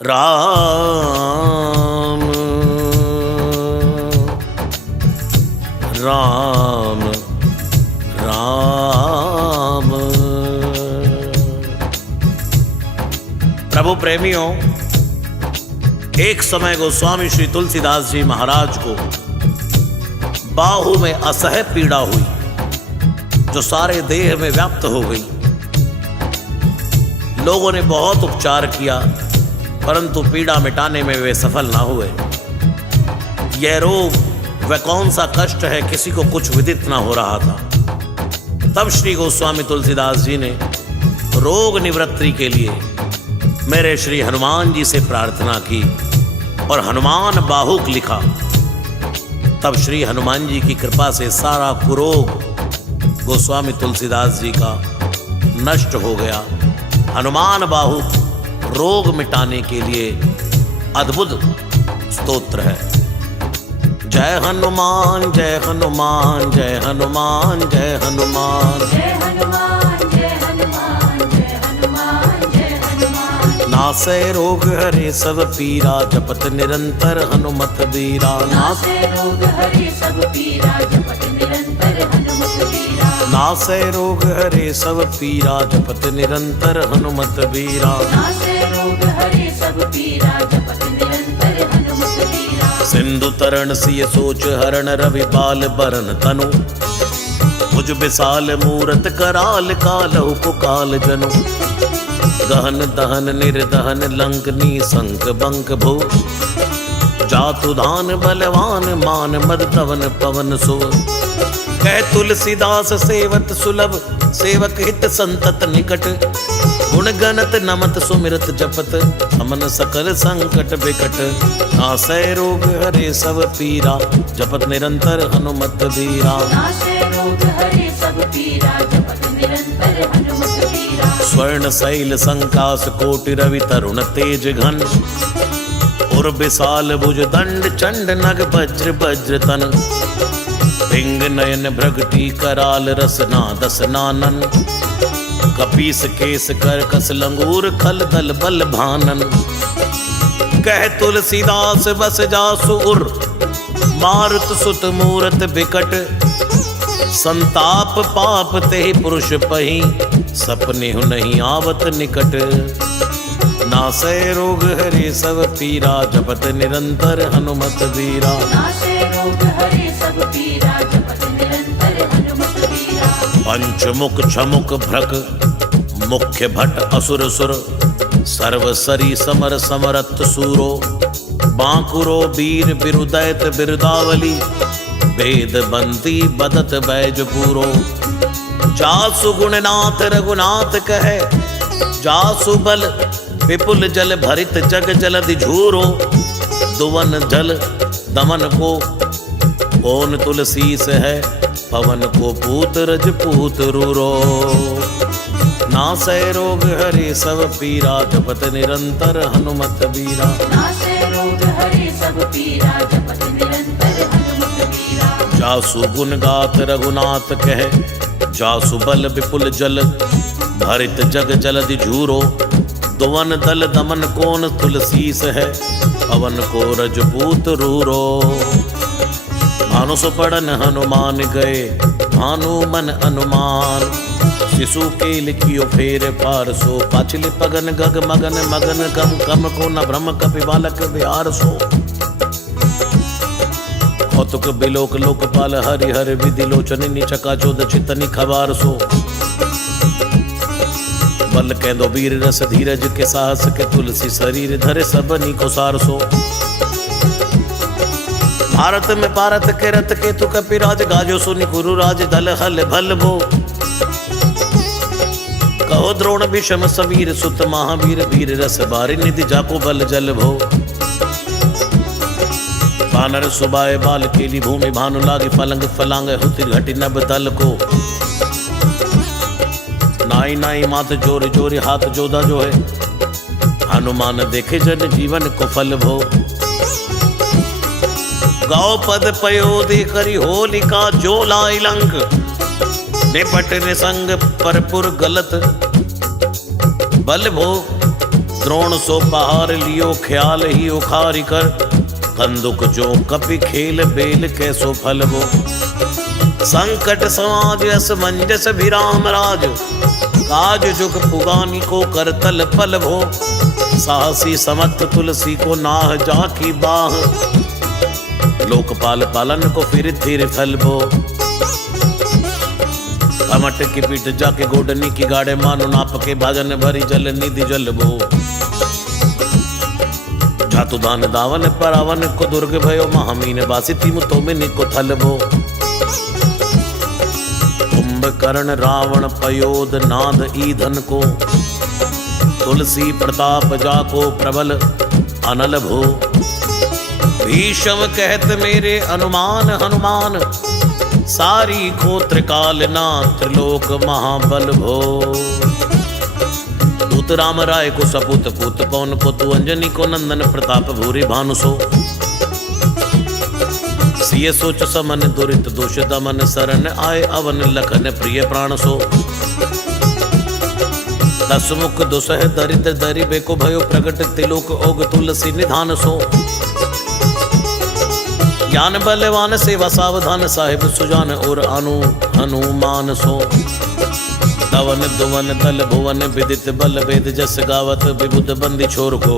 राम राम राम। प्रभु प्रेमियों, एक समय गोस्वामी श्री तुलसीदास जी महाराज को बाहु में असह्य पीड़ा हुई जो सारे देह में व्याप्त हो गई। लोगों ने बहुत उपचार किया परंतु पीड़ा मिटाने में वे सफल ना हुए। यह रोग वह कौन सा कष्ट है किसी को कुछ विदित ना हो रहा था। तब श्री गोस्वामी तुलसीदास जी ने रोग निवृत्ति के लिए मेरे श्री हनुमान जी से प्रार्थना की और हनुमान बाहुक लिखा। तब श्री हनुमान जी की कृपा से सारा कुरोग गोस्वामी तुलसीदास जी का नष्ट हो गया। हनुमान बाहुक रोग मिटाने के लिए अद्भुत स्तोत्र है। जय हनुमान जय हनुमान जय हनुमान जय हनुमान जय हनुमान जय हनुमान जय हनुमान जय हनुमान। नासै रोग हरे सब पीरा जपत निरंतर हनुमत बीरा। नासै रोग हरे सब पीरा जपत निरंतर हनुमत बीरा। नासै रोग हरे सब पीरा जपत निरंतर हनुमत बीरा। नासै रोग हरे सब पीरा जपत निरंतर हनुमत बीरा। सिंधु तरण सिय सोच हरण रवि बाल बरन तनु। भुज विशाल मूरत कराल कालहु कुकाल जनु। गहन दहन निर्दहन लंकनी संक बंक भो। जातु धान बलवान मान मद तवन पवन सो। कह तुलसीदास सेवत सुलभ सेवक हित संतत निकट। गुण गणत नमत सुमिरत जपत हमन सकल संकट बिकट। नासै रोग हरे सब पीरा जपत निरंतर हनुमत बीरा। नासै रोग हरे सब पीरा जपत निरंतर हनुमत बीरा। स्वर्ण शैल संकास कोटि रवि तरुण तेज घन। उर विशाल भुज दंड चंड नग वज्र वज्र तन। पिंग नयन भ्रगटी कराल रसना दसनानन। कपीस केस कर कस लंगूर खल दल बल भानन। कह तुलसीदास बस जासु उर मारुत सुत मूरत बिकट। संताप पाप ते पुरुष पही सपने नहीं आवत निकट। नासै रोग हरे सब पीरा जपत निरंतर हनुमत बीरा। नासै रोग हरे सब पीरा जपत निरंतर हनुमत बीरा। पंचमुख छमुख भ्रक मुख्य भट असुर सुर। सर्व सरी समर समरत सूरो। बांकुरो वीर बिरुदैत बिरुदावली। वेद बंती बदत बैज पूरो। जासु गुणनाथ रघुनाथ कहे। जासु बल विपुल जल भरित जग जलधि झूरो। दुवन जल दमन को कौन तुलसीस है। पवन को पूत रजपूत रूरो। नासै रोग हरे सब पीरा जपत निरंतर हनुमत बीरा। नासै रोग हरे सब पीरा जपत निरंतर हनुमत बीरा। जासु गुण गात रघुनाथ कहे। जासु बल विपुल जल भरित जग जलधि झूरो। दुवन दल दमन कौन तुलसीस है। पवन को रजपूत रूरो। भानुस पड़न हनुमान गए भानु मन अनुमान। शिशु के लिखियो फेर पारसो। पाछली पगन गग मगन मगन कम कम को न भ्रम कपि बालक बिहार सो। कौतुक बिलोक लोकपाल हरि हर विधि लोचनि चका चोद चितनि खबार सो। बल कह दो वीर रस धीरज के साहस के तुलसी शरीर धरे सबनी को सार सो। भारत में पारत के रथ के तु कपिराज गाजो सुनि गुरु राज दल हल भल भो। कहो द्रोण विषम समीर सुत महावीर वीर रस बारी निधि जाको बल जल भो। वानर सुबाए बाल केली भूमि भानु लागी। पलंग फलांग होती घटी नब दल को। नाई नाई मात जोर जोर हाथ जोधा जो है। हनुमान देखे जन जीवन को फल भो। गौ पद पयोधि करी होलिका जो लाई लंक। निपट निसंग परपुर गलत बल भो। द्रोण सो पहार लियो ख्याल ही उखारी कर, कंदुक जो कपि खेल बेल कैसो फल वो। संकट समाज असमंजस विराम राज, काज जुग पुगानी को करतल पल भो। साहसी समर्थ तुलसी को नाह जाकी बाह, लोकपाल पालन को फिर धीर फल भो। कमट की पीठ जाके गोडनी की गाड़े, मानो नाप के भाजन भरी जल निधि जल भो। जातु दान दावन परावन को दुर्ग भयो, महामीन बासी तिम तो में निको थल भो। कुंभकर्ण रावण पयोद नाद ईधन को, तुलसी प्रताप जाको प्रबल अनल भो। भीषम कहत मेरे अनुमान हनुमान, सारी को त्रिकालना त्रिलोक महाबल भो। दूत राम राय को सपूत पूत पवन को, तू अंजनी को नंदन प्रताप भूरि भानु सो। सिय सोच समन दुरित दोष दमन, शरण आए अवन लखन प्रिय प्राण सो। दस मुख दुसह दरिद्र दरिबे को, भयो प्रगट तिलोक ओग तुलसी निधान सो। ज्ञान बलवान सेवा सावधान, साहिब सुजान और अनु हनुमान सो। दवन दुवन दल भुवन विदित बल वेद, जस गावत विबुध बंदी छोर को।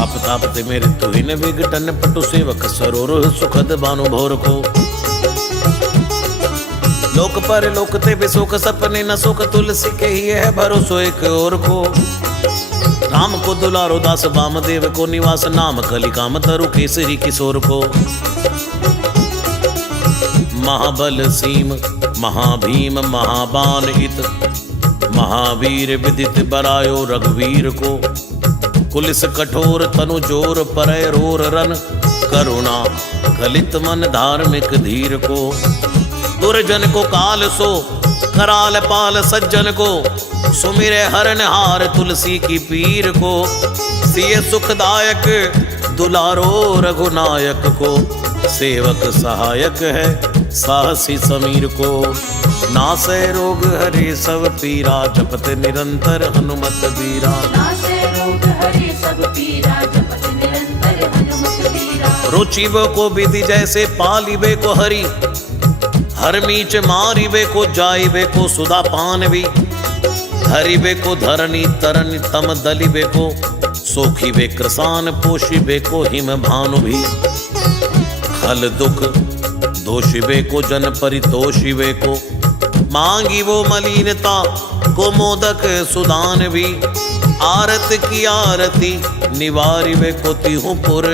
आप तापते मेरे तुहिन विघटन, पटु सेवक सरोर सुखद बानु भोर को। लोक पर लोकते विशोक सपने न सुख, तुलसी के ही है भरोसो एक और को। राम को दुलारो दास वामदेव को, निवास नाम कलि काम तरु केसरी किशोर को। महाबल सीम महाभीम महाबान हित, महावीर विदित बरायो रघुवीर को। कुलिस कठोर तनु जोर परय रोर रन, करुणा कलित मन धार्मिक धीर को। दुर्जन को काल सो कराल पाल, सज्जन को सुमिरे हरण हार तुलसी की पीर को। सिय सुखदायक दुलारो रघुनायक को, सेवक सहायक है साहसी समीर को। नासै रोग हरे सब पीरा, जपत निरंतर हनुमत बीरा। नासै रोग हरे सब पीरा, जपत निरंतर हनुमत बीरा। रुचिव को विधि जैसे पालिबे को हरि, हर मीच मारिबे को जाइबे को सुधा पान भी। हरिबे को धरणी तरणी तम दलिबे को, सोखिबे कृसान पोषिबे को हिम भानु भी। खल दुख दोषिबे को जन परितोषिबे को, मांगी वो मलिनता को मोदक सुदान भी। आरत की आरती निवारिबे को तिहु पुर,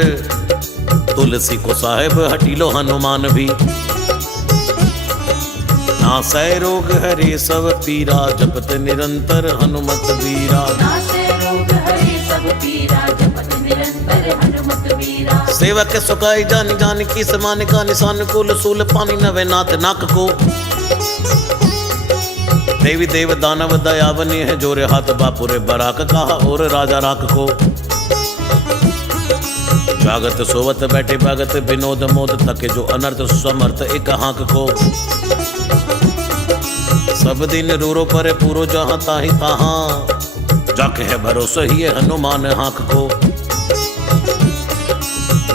तुलसी को साहेब हटिलो हनुमान भी। नासै रोग हरे सब पीरा, जपत निरंतर हनुमत बीरा। नासै रोग हरे सब पीरा, जपत निरंतर हनुमत बीरा। सेवक सुखाई जान जान की समान का, निशान कुल सूल पानी नवे नाथ नाक को। देवी देव दानव दयावनी है, जोरे हाथ बापुरे बराक कहा और राजा राक को। जागत सोवत बैठे भगत, विनोद मोद तक जो अनर्थ समर्थ एक हाक को। सब दिन रूरो परे पूरो जहां ताही तहां, जाके है भरोसा ही है हनुमान हाक को।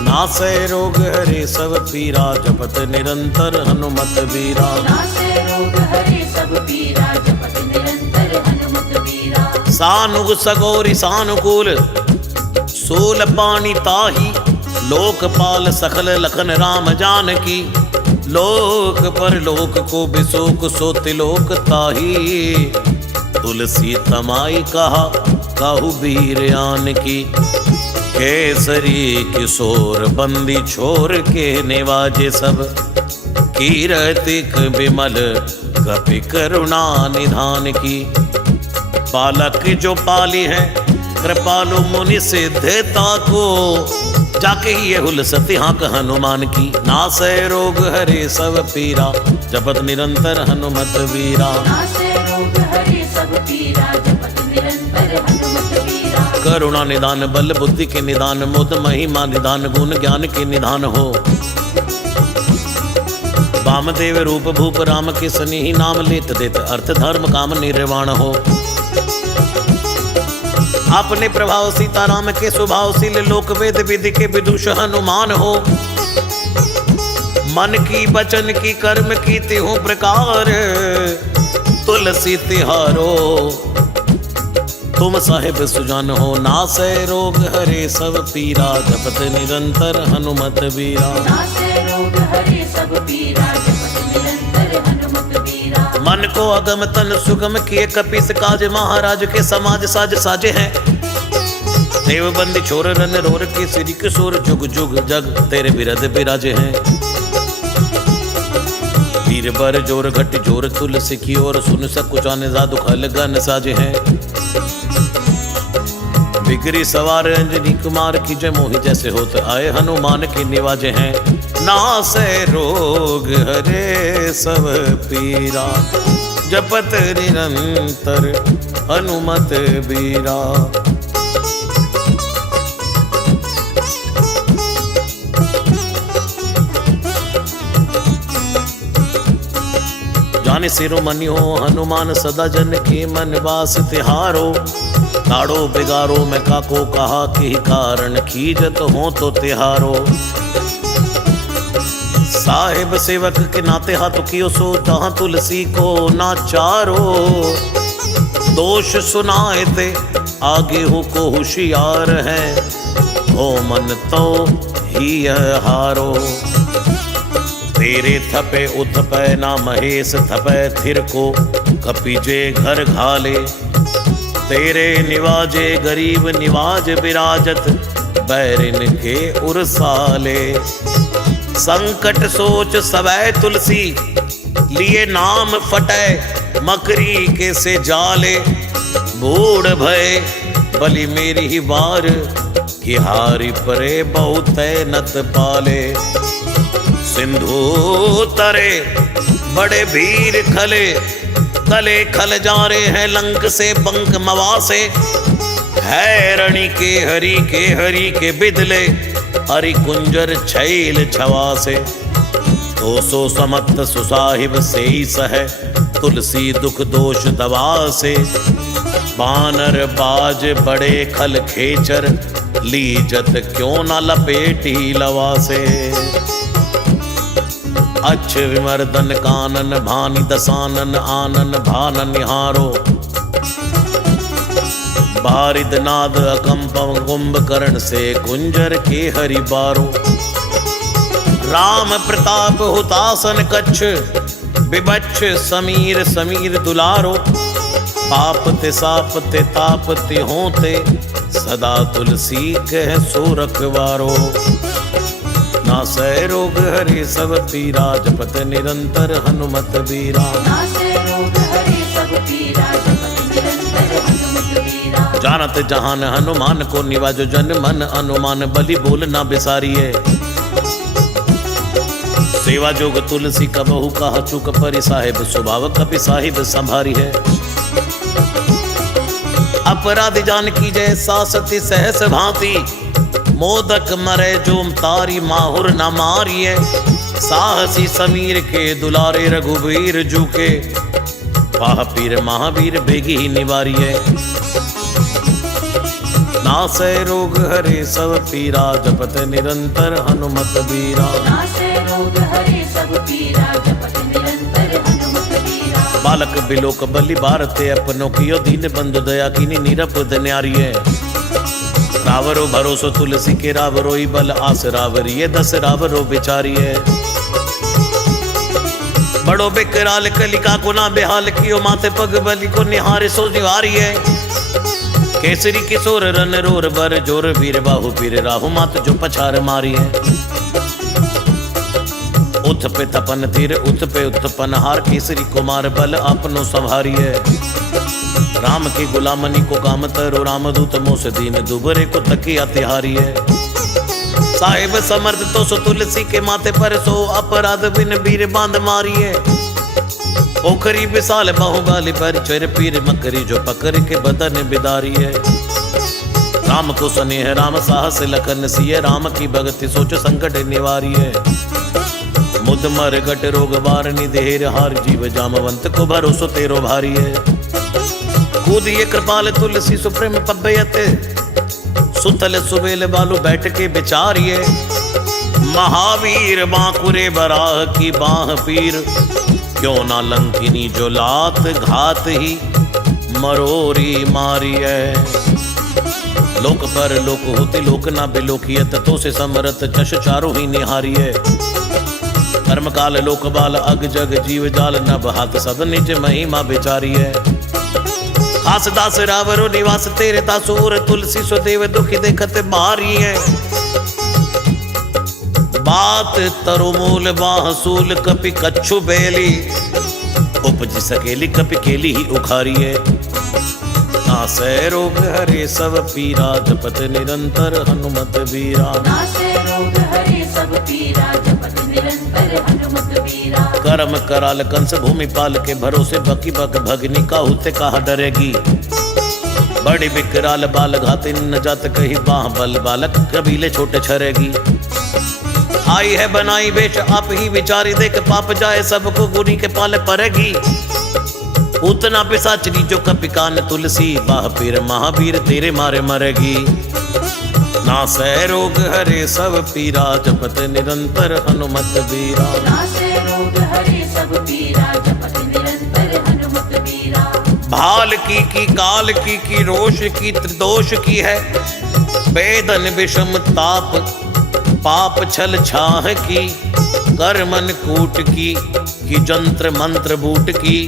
नासै रोग हरे सब पीरा, जपत निरंतर हनुमत बीरा। नासै रोग हरे सब पीरा, जपत निरंतर हनुमत बीरा। सानुग सगोरी सानुकूल, सोल पानी ताही। लोकपाल सकल लखन राम जानकी, लोक पर लोक को बिसोक सो तिलोक ताही। तुलसी तमाई कहा काहू वीर आन की, केसरी किशोर बंदी छोर के निवाजे सब। कीर्तिक विमल कपि करुणा निधान की, पालक जो पाली है कृपालु मुनि सिद्धता को। जाके ही ये हुल सतिहाक हनुमान की, नासै रोग हरे सब पीरा, जपत निरंतर हनुमत बीरा। नासै रोग हरे सब पीरा, जपत निरंतर हनुमत बीरा। करुणा निदान बल बुद्धि के निदान, मुद महिमा निदान गुण ज्ञान के निधान हो। वामदेव रूप भूप राम के सनिहि, नाम लेत देत अर्थ धर्म काम निर्वाण हो। अपने प्रभाव सीताराम के स्वभावशील, लोक वेद विधि के विदुष हनुमान हो। मन की वचन की कर्म की तिहु प्रकार, तुलसी तिहारो तुम साहिब सुजान हो। नासै रोग हरे सब पीरा, जपत निरंतर हनुमत बीरा। नासै रोग हरे सब पीरा, जपत निरंतर हनुमत बीरा। मन को अगम तन सुगम किए, कपीस काज महाराज के समाज साज साजे हैं। देव बंदी छोर रन रोर के श्री किशोर, जुग जुग जग तेरे बिरद बिराजे हैं। वीर बर जोर घट जोर तुलसी की ओर, सुन सकुचाने जादू खल गन साजे हैं। बिगड़ी सवार अंजनी कुमार की जय, मोहि जैसे होत आए हनुमान के निवाजे हैं। नासै रोग हरे सब पीरा, जपत निरंतर हनुमत बीरा। जाने सिरोमणि हो हनुमान, सदा जन के मन वास तिहारो। ताड़ो बिगारो मैं काको कहा कि कारण, खीजत हो तो तिहारो। साहिब सेवक के नाते हाथ कियो सो, जहां तुलसी को नाचारो। दोष सुनाए ते आगे हो को होशियार है, हो मन तो ही हारो। तेरे थपे उथपै ना महेश थपै, थिर को कपीजे घर घाले। तेरे निवाजे गरीब निवाज विराजत, बैरिन के उरसाले। संकट सोच सवै तुलसी, लिए नाम फटै मकरी के से जाले। बूढ़ भय बलि मेरी ही बार, कि हारी परे बहुत नत पाले। सिंधु तरे बड़े वीर खले, तले खल जा रहे हैं लंक से बंक मवासे। है रणि के हरि के बिदले, हरि कुंजर छैल छवासे। तो सो समत सुसाहिब से ही सह, तुलसी दुख दोष दवा से। बानर बाज बड़े खल खेचर, लीजत क्यों न लपेटी लवा से। अच्छ विमर्दन कानन भानि दसानन, आनन भानन निहारो। बारिद नाद अकंपम कुंभकर्ण से, कुंजर के हरि बारो। राम प्रताप हुतासन कच्छ, विबच्छ समीर समीर दुलारो। पाप ते साप ते ताप ते होते, सदा तुलसी कह सो रखवारो। नासै रोग हरे सब पीरा, जपत निरंतर हनुमत बीरा। नासै रोग हरे सब पीरा, जपत निरंतर हनुमत बीरा। जानत जहान हनुमान को, निवाजो जन मन अनुमान। बलि बोल ना बिसारिए, सेवा जोग तुलसी का बहु कहा चूक परि। साहिब स्वभाव कपि साहिब संभारी है। अपराध जान की जय सासती सहस भांति, मोदक मरे जोम तारी माहुर न मारिए। साहसी समीर के दुलारे रघुवीर जूके, पाह पीर महावीर बेगी ही निवारिए। नासै रोग हरे सब पीरा, जपत निरंतर हनुमत बीरा। नासै रोग हरे सब पीरा, जपत निरंतर हनुमत बीरा। बालक बिलोक बलि भारते, अपनों कियो दीन बंधु दया कीनी निरपद न्यारिए। रावरो भरोसो तुलसी के, रावरोई बल आस रावरिये। दस रावरो बिचारिये। बड़ो बेकराल कलिका को ना बेहाल कियो, माथे पग बलि को निहारे सो निवारिये। केसरी किशोर रन रोर बर जोर, वीर बाहु पीर राहु मात जो पछार मारिये। उथ पे तपन तीर उथ पे उत्पन हार, केसरी कुमार बल अपनो संहारिये। राम की गुलामनी को काम तरो, रामदूत मोस दीन दुबरे को तकिया तिहारी है। साहिब समर्थ तो सो तुलसी के माथे पर सो, अपराध बिन वीर बांध मारिए। पोखरी विशाल बाहुबली पर चर पीर मकरी, जो पकड़ के बदन बिदारी है। राम को स्नेह राम साहस लखन सिय, राम की भक्ति सोच संकट निवारी है। मुद मर घट रोग बारनी देर हार, जीव जामवंत को भरोसो तेरो भारी है। कूदिए कृपाल तुलसी सुप्रेम पब्बयत, सुतल सुबेल बालू बैठ के बिचारिए। महावीर बांकुरे बराह की बाह पीर, क्यों ना लंकिनी जो लात घात ही मरोरी मारिए। लोक पर लोक होती लोक ना बिलोकियत, तो से समरत चश चारों ही निहारिए। कर्म काल लोक बाल अग जग जीव जाल, नभ हाथ सब निज महिमा बिचारिए। खास दास रावरो निवास तेरे दासोर, तुलसी सो देव दुखी देखत बारिए। बात तरुमूल बाहसूल कपि कच्छु बेली, उपज सकेली कपि केली ही उखारिए। नासै रोग हरे सब पीरा, जपत निरंतर हनुमत बीरा। नासै रोग हरे सब पीरा, जपत निरंतर हनुमत बीरा। कर्म कराल कंस भूमि पाल के भरोसे, बकी बक भगनी काहू ते कहा डरेगी। बड़ी विकराल बाल घात न जात, कही बाह बल बालक कबीले छोटे छरेगी। आई है बनाई बेश आप ही विचारी, देख पाप जाए सबको गुनी के पाले पड़ेगी। उतना पिशाचनी जो कपि कान तुलसी, बाह पीर महावीर तेरे मारे मरेगी। नासै रोग हरे सब पीरा, जपत निरंतर हनुमत बीरा। नासै रोग हरे सब पीरा, जपत निरंतर हनुमत बीरा। भाल की काल की रोष की त्रिदोष की है। वेदन विषम ताप पाप छल छाह की, कर मन कूट की जंत्र मंत्र बूट की।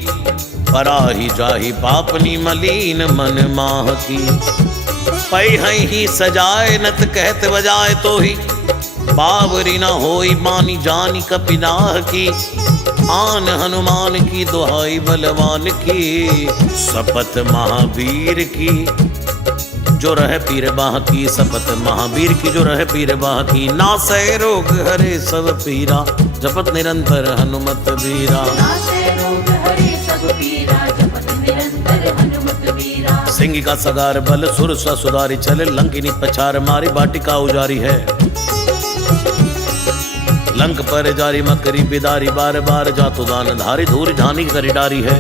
पराही जाही पापनी मलीन मन माह की। पै ही सजाए नत कहत बजाए, तो ही बावरी न होई मानी जानी कपिनाह की। आन हनुमान की दुहाई बलवान की, शपथ महावीर की जो रह पीर बाह की। शपथ महावीर की जो रह पीर बाह की। नासै रोग हरे सब पीरा, जपत निरंतर हनुमत बीरा। नासै रोग हरे सब पीरा, जपत निरंतर हनुमत बीरा। सिंह का सगार बल सुर सा सुधारी, चले लंकिनी पछार मारी बाटिका उजारी है। लंक पर जारी मकरी बिदारी, बार बार जातु दान धारी, धूरी धानी करी डारी है।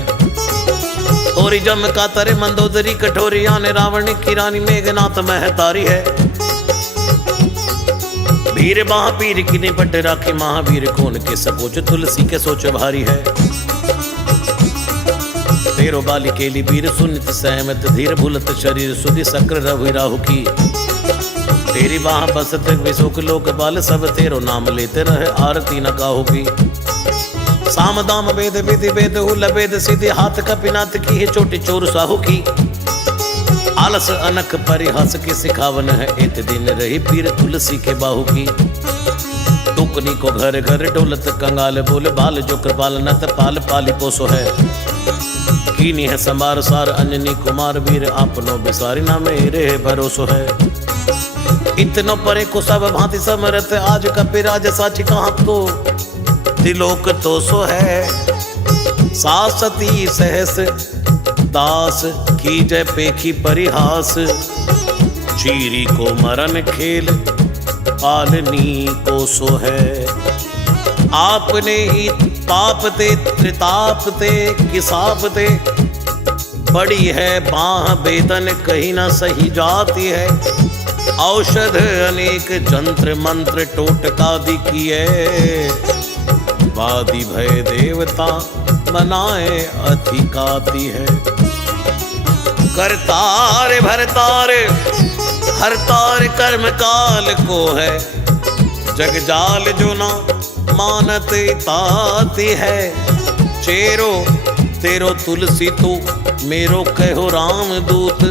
तोरी जम का तरे मंदोदरी कठोरी, आने रावण की रानी मेघनाथ महतारी है। भीर महापीर की निपट राखी, महावीर कौन के सकोच, तुलसी के सोच भारी है। तेरो बाली केली वीर सुनित सहमत, धीर भूलत शरीर सुधि सक्र रवि राहु की। तेरी बाह बसत विशोक लोक बाल, सब तेरो नाम लेते रहे आरती न काहू की। साम दाम वेद विधि वेद हुल वेद सिद्धि, हाथ कपिनाथ की है चोटी चोर साहू की। आलस अनख परिहास की सिखावन है, इत दिन रही पीर तुलसी के बाहू की। टुकनी को घर घर डोलत कंगाल, बोले बाल जो कृपाल नत पाल पाली पोसो है। कीनी है संबार सार अंजनी कुमार, वीर आपनो बिसारी ना मेरे भरोसो है। इतनो परे को सब भांति समरथ, आज कपिराज साची कहाँ तो त्रिलोक तो सो है। सासती सहस दास की जय पेखी परिहास, चीरी को मरण खेल पालनी को सो है। आपने ही पाप ते त्रिताप ते किसाप ते, बड़ी है बाह वेदन कहीं ना सही जाती है। औषध अनेक जंत्र मंत्र टोटका दिखिए, वादी भय देवता बनाए अधिकाती है। करतार भरतार हरतार कर्म काल को है, जग जाल जो ना मानत ताती है। चेरो तेरो तुलसी तू मेरो कहो राम दूत,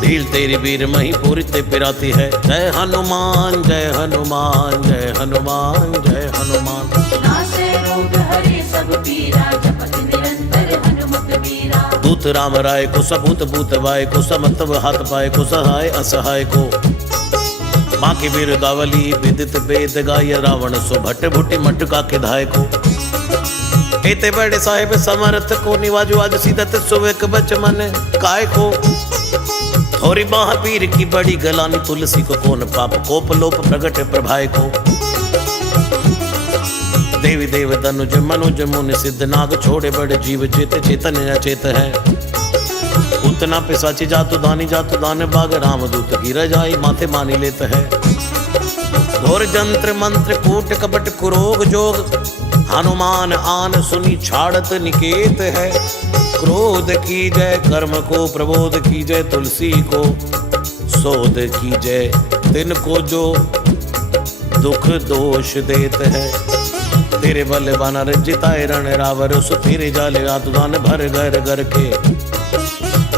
भील तेरी वीर मही पूरी ते पिराती है। जय हनुमान जय हनुमान जय हनुमान जय हनुमान। नासै रोग हरे सब पीरा, जपत निरंतर हनुमत बीरा। दूत राम राय को सबूत भूत वाय को, समत्व हाथ पाए को सहाय असहाय को। माँ की वीर गावली विदित वेद गाय, रावण सो भट्ट भुट्टी मटका के धाय को। एते बड़े साहेब समर्थ को, निवाजु आज सीधत सुवेक बच मन काय को। थोरी महावीर की बड़ी गलानी, तुलसी को कौन पाप कोप लोप प्रगट प्रभाय को। देवी देव तनुज मनुज मुनि सिद्ध नाग, छोड़े बड़े जीव चेत चेतन अचेत है। भूत ना पिशाची जातु दान बाग रामदूत की रजाई माथे मानी लेत है। घोर जंत्र मंत्र कूट कपट कुरोग जोग हनुमान आन सुनी छाड़त निकेत है। क्रोध की जय कर्म को प्रबोध की जय तुलसी को शोध की जय तिनको जो दुख दोष देत है। तेरे बल बानर जिताए रण रावर सु तेरे जाले आतुदान भर घर घर के।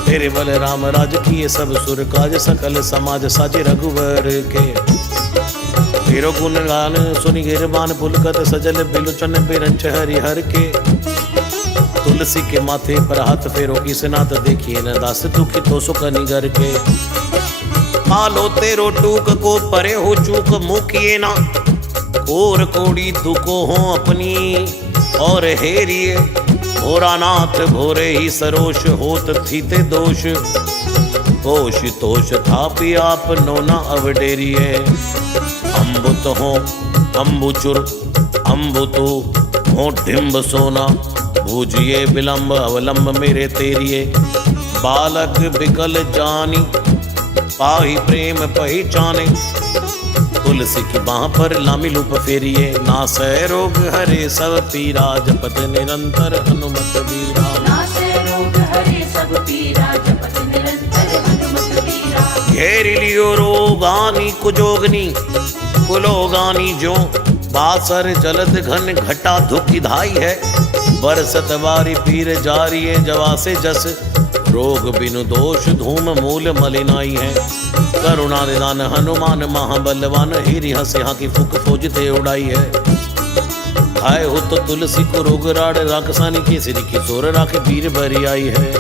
तेरे बल राम राज किए सब सुर काज सकल समाज साजे रघुवर के। तेरो गुण गान सुनि गिरबान पुलकत सजल बिलोचन बिरंच हरि हर के। तुलसी के माथे पर हाथ फेरो की सनात देखिए न दास दुखी तो सुख निगर के। आलो तेरो टूक को परे हो चूक मुकिए ना और कोड़ी दुको हो अपनी और हेरिए। भोरानाथ भोरे ही सरोष होत थीते दोष होश तोष थापी आप नोना अवडेरिए। अम्बुत हो अम्बुचुर अम्बुतु हो डिम्ब सोना भूजिए विलंब अवलंब मेरे तेरिए। बालक बिकल जानी पाही प्रेम पहचाने। तुलसी की बाह पर लामी लूप फेरिए। नासै रोग हरे सब पीरा जपत निरंतर हनुमत बीरा। नासै रोग हरे सब पीरा जपत निरंतर हनुमत बीरा। घेर लियो रोगानी कुजोगनी कुलोगानी जो बासर जलद घन घटा धुकी धाई है। बरसत बारी पीर जारी है जवा से जस रोग बिनु दोष धूम मूल मलिनाई है। करुणा निदान हनुमान महाबलवान हिरि हंस यहाँ की फूक फौजते उड़ाई है। आए हो तो तुलसी को रोग राड़ राक्षसानी की सिर की जोर राखे पीर भरी आई है।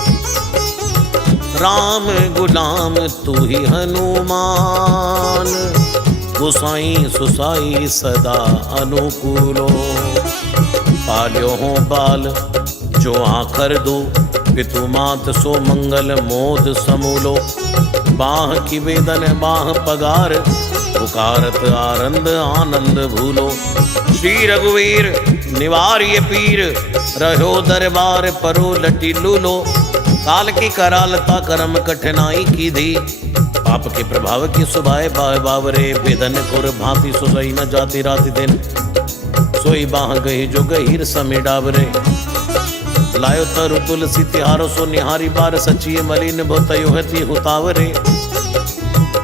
राम गुलाम तू ही हनुमान गुसाई सुसाई सदा अनुकूलो। पाल्यो हो बाल जो आकर दो पितु मात सो मंगल मोद समूलो। बाह की वेदन बाह पगार पुकारत आनंद आनंद भूलो। श्री रघुवीर निवार्य पीर रहो दरबार परो लटी लूलो। काल की करालता कर्म कठिनाई की धी पाप के प्रभाव की सुभाए बावरे। वेदन कुर भांति सुसई न जाति राति दिन सोई बाह गही जो गहीर समी डावरे। लायो तरु तुलसी तिहारो सो निहारी बार सचिए मलिन भोतयो हति हुतावरे।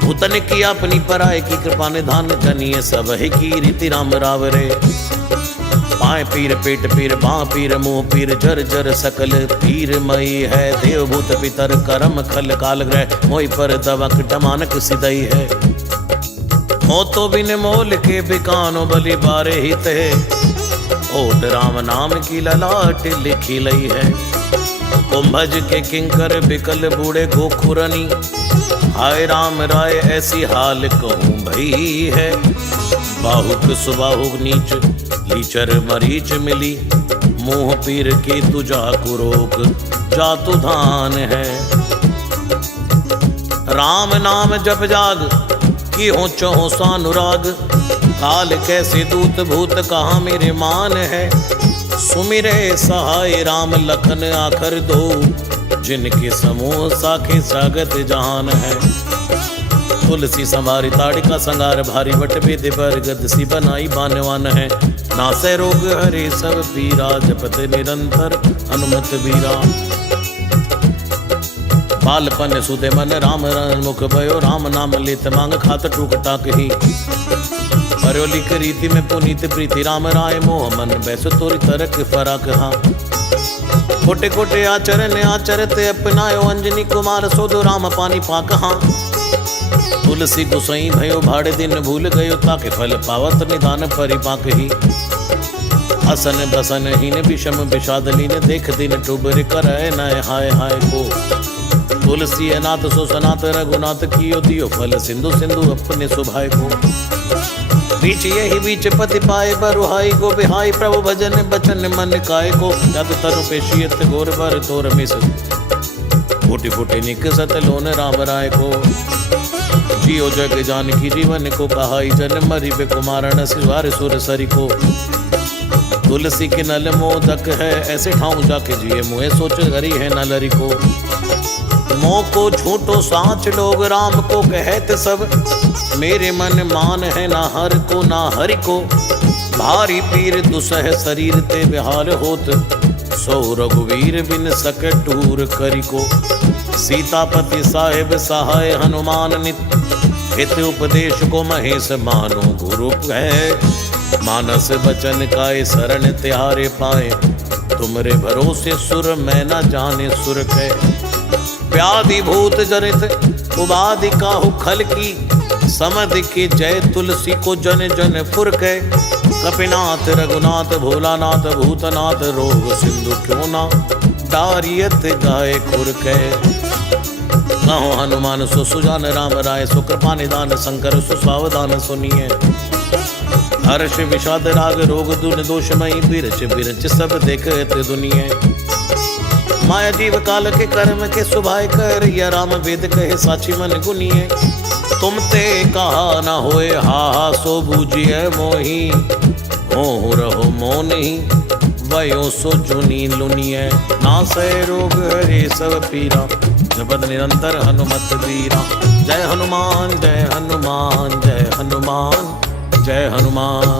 भूतन की अपनी पराय की कृपा निधान जनिए सब है की रीति राम रावरे। पाए पीर पेट पीर बाँ पीर मुँह पीर जर जर सकल पीर मई है। देव भूत पितर करम खल काल ग्रह मोई पर दवक डमानक सिदई है। हो तो बिन मोल के बिकानो बलि बारे हित है। ओट राम नाम की ललाट लिखी लई है। कुंभज के किंकर बिकल बूढ़े गोखुरनी हाय राम राय ऐसी हाल कहूँ भई है। बाहुक सुबाहुक नीच लीचर मरीच मिली मुँह पीर की तुझा कुरोक जातु धान है। राम नाम जप जाग की हो चहो सानुराग। काल कैसे दूत भूत कहाँ मेरे मान है। सुमिरे सहाय राम लखन आखर दो जिनके समूह साखे सागत जहान है। तुलसी संवारी ताड़िका संगार भारी बट बेद पर गद सी बनाई बानवान है। नासै रोग हरे सब पीरा जपत निरंतर हनुमत बीरा। बालपन सुते मन राम मुख भयो। राम नाम लेत मांग खात टूक टाक ही। परयोलिक रीति में पुनीत प्रीति राम राय मोह मन बैसो तोरी तरक फराक। हाँ कोटे कोटे आचरण आचरत अपनायो अंजनी कुमार सोदो राम पानी पाक। हाँ तुलसी गुसई भयो भाड़े दिन भूल गयो ताके फल पावत निदान परिपाक ही। हसन बसन हीन विषम विषादलीन देख दिन टुबर करय नय हाय हाय को। तुलसी अनाथ सो सनात रघुनाथ कियो दियो फल सिंधु सिंधु अपने सुभाय को। बीच यही बीच पति पाए बरुहाई को बिहाई प्रभु भजन बचन मन काय को। जब तरु पेशियत गोर बर तोर मिस फूटी फूटी निकसत लोन राम राय को। जियो जग जानकी जीवन को कहाई जन मरी बे कुमारण सिवार सुर सरी को। तुलसी के नल मोदक है ऐसे ठाऊं जाके जिए मुहे सोच हरी है नलरी को। मोह को झूठो साच लोग राम को कहत सब। मेरे मन मान है ना हर को ना हरि को। भारी पीर दुसह शरीर ते बिहार होत। सो रघुवीर बिन सके टूर करी को। सीतापति साहेब सहाय हनुमान नित। हित उपदेश को महेश मानो गुरु है। मानस बचन काय शरण तिहारे पाए। तुमरे भरोसे सुर मैं न जाने सुर कै। व्याधि भूत जनित उबाधि काहू खल की। समधि की जय तुलसी को जन जन फुर कै। कपिनाथ रघुनाथ भोलानाथ भूतनाथ। रोग सिंधु क्यों ना डारियत गाय खुर कै। कहो हनुमान सो सुजान राम राय। सो कृपा निदान शंकर सो सावधान सुनिए। हर्ष विषाद राग रोग दुन दोषमयी। बिरच बिरच सब देखत दुनिया। माया जीव काल के कर्म के सुभाय कर। या राम वेद कहे साची मन गुनिए। तुम ते कहा न होए हा सो बूझिए मोही। हो रहो मोह नहीं वयो सो जुनी लुनिए। नासै रोग हरे सब पीरा। जपत निरंतर हनुमत वीरा। जय हनुमान जय हनुमान जय हनुमान जय हनुमान।